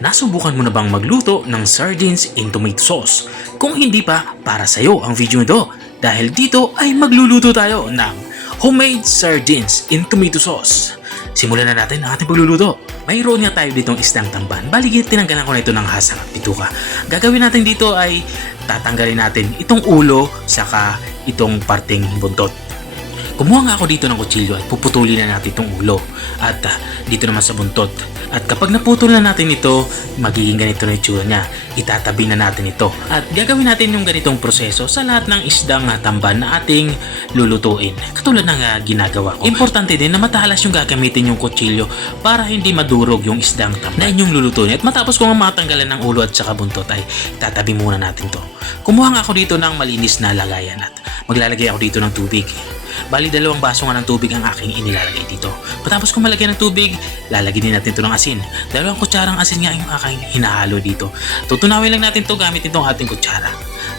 Nasubukan mo na bang magluto ng sardines in tomato sauce? Kung hindi pa, para sa'yo ang video nito. Dahil dito ay magluluto tayo ng homemade sardines in tomato sauce. Simulan na natin ang ating pagluluto. Mayroon nga tayo ditong isdang tamban. Bali, tinanggalan ko na ito ng hasang at bituka. Gagawin natin dito ay tatanggalin natin itong ulo saka itong parting buntot. Kumuha nga ako dito ng kutsilyo at puputulin na natin itong ulo at dito naman sa buntot. At kapag naputol na natin ito, magiging ganito na itsura niya. Itatabi na natin ito. At gagawin natin yung ganitong proseso sa lahat ng isdang tamban na ating lulutuin. Katulad ng ginagawa ko. Importante din na matalas yung gagamitin yung kutsilyo para hindi madurog yung isdang tamban na inyong lulutuin. At matapos kung matanggalan ng ulo at saka buntot ay itatabi muna natin to. Kumuha nga ako dito ng malinis na lagayan at maglalagay ako dito ng tubig. Bali, 2 baso nga ng tubig ang aking inilalagay dito. Patapos kung malagyan ng tubig, lalagyan din natin ito ng asin. 2 kutsarang asin nga yung aking hinahalo dito. Tutunawin lang natin ito gamit itong ating kutsara.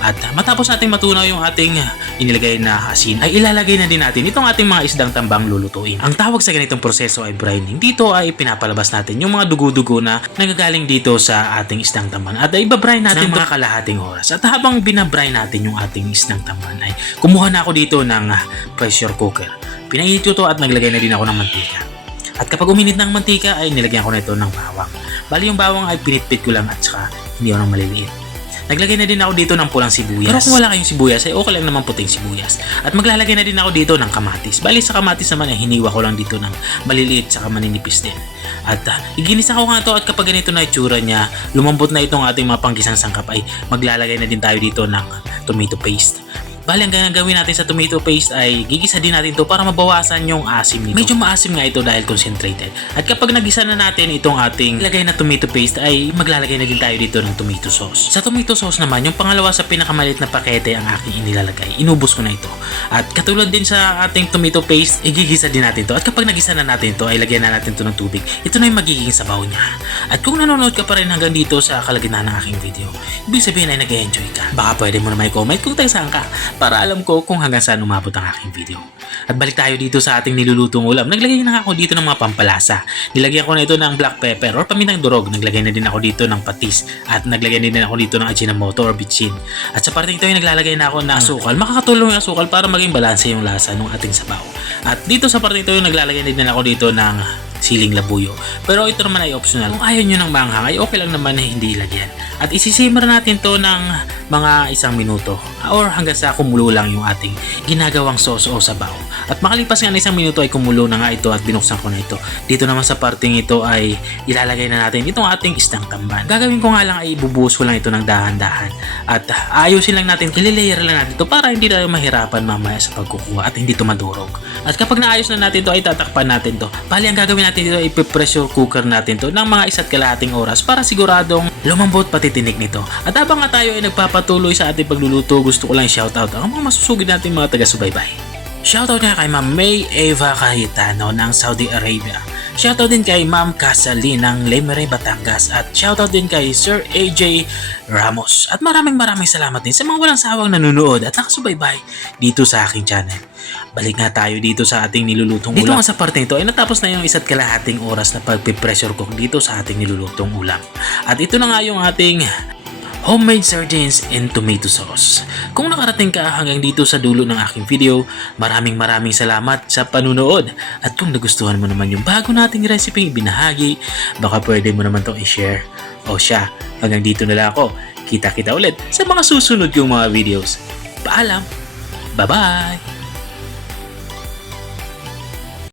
At matapos natin matunaw yung ating inilagay na asin, ay ilalagay na din natin itong ating mga isdang tambang lulutuin. Ang tawag sa ganitong proseso ay brining. Dito ay pinapalabas natin yung mga dugo-dugo na nagagaling dito sa ating isdang tamban. At ibabrine natin mga kalahating oras. At habang binabrine natin yung ating isdang tamban, ay kumuha na ako dito ng pressure cooker. Pinainit ko to at naglagay na din ako ng mantika. At kapag uminit ng mantika ay nilagyan ko na ito ng bawang. Bali, yung bawang ay pinitpit ko lang at saka hindi ako ng maliliit. Naglagay na din ako dito ng pulang sibuyas. Pero kung wala kayong sibuyas ay okay lang naman puting sibuyas. At maglalagay na din ako dito ng kamatis. Bali, sa kamatis naman ay hiniwa ko lang dito ng maliliit saka maninipis din. At iginisa ko nga to at kapag ganito na itsura niya, lumambot na itong ating mga panggisang sangkap ay maglalagay na din tayo dito ng tomato paste. Bali, ang gagawin natin sa tomato paste ay gigisa din natin to para mabawasan yung asim nito. Medyo maasim nga ito dahil concentrated. At kapag nagisa na natin itong ating lagay na tomato paste ay maglalagay na din tayo dito ng tomato sauce. Sa tomato sauce naman, yung pangalawa sa pinakamalit na pakete ang aking inilalagay. Inubos ko na ito. At katulad din sa ating tomato paste, igigisa din natin to. At kapag nagisa na natin to ay lagyan na natin to ng tubig. Ito na yung magiging sabaw niya. At kung nanonood ka pa rin hanggang dito sa kalagitnaan ng aking video, ibig sabihin ay nag-enjoy ka. Baka pwede mo na may comment kung tayo saan ka, para alam ko kung hanggang saan umabot ang aking video. At balik tayo dito sa ating nilulutong ulam. Naglagay na ako dito ng mga pampalasa. Nilagyan ko na ito ng black pepper or pamintang durog. Naglagay na din ako dito ng patis. At naglagay na din ako dito ng ajinomoto or bitchin. At sa parte ito ay naglalagay na ako ng asukal. Makakatulong yung asukal para maging balanse yung lasa ng ating sabaw. At dito sa parte ito ay naglalagay na din ako dito ng siling labuyo. Pero ito naman ay optional. Kung ayaw nyo ng manghang ay okay lang naman na hindi ilagyan. At isisimmer natin to ng mga 1 minuto or hanggang sa kumulo lang yung ating ginagawang sauce o sabaw. At makalipas nga ng 1 minuto ay kumulo na nga ito at binuksan ko na ito. Dito naman sa parting ito ay ilalagay na natin itong ating isdang tamban. Gagawin ko nga lang ay ibubuhos ko lang ito ng dahan-dahan. At ayusin lang natin, ililayer lang natin ito para hindi tayo mahirapan mamaya sa pagkukuha at hindi ito madurog. At kapag naayos na natin ito ay tatakpan natin ito. Bali, ang gagawin natin dito ay pressure cooker natin ito ng mga 1.5 oras para siguradong lumambot pati tinik nito. At habang nga tayo ay nagpapatuloy sa ating pagluluto, gusto ko lang shoutout ang mga masusugid natin mga taga-subaybay. Shoutout nga kay Ma'am May Eva Cayetano ng Saudi Arabia. Shoutout din kay Ma'am Casalin ng Lemery, Batangas. At shoutout din kay Sir AJ Ramos. At maraming salamat din sa mga walang sawang nanonood at nakasubaybay dito sa aking channel. Balik nga tayo dito sa ating nilulutong ulam. Dito nga sa parte nito ay natapos na yung 1.5 oras na pagpipressure cook dito sa ating nilulutong ulam. At ito na nga yung ating homemade sardines and tomato sauce. Kung nakarating ka hanggang dito sa dulo ng aking video, maraming salamat sa panunood. At kung nagustuhan mo naman yung bago nating recipe binahagi, baka pwede mo naman itong i-share. O siya, hanggang dito na lang ako. Kita-kita ulit sa mga susunod kong mga videos. Paalam! Bye-bye!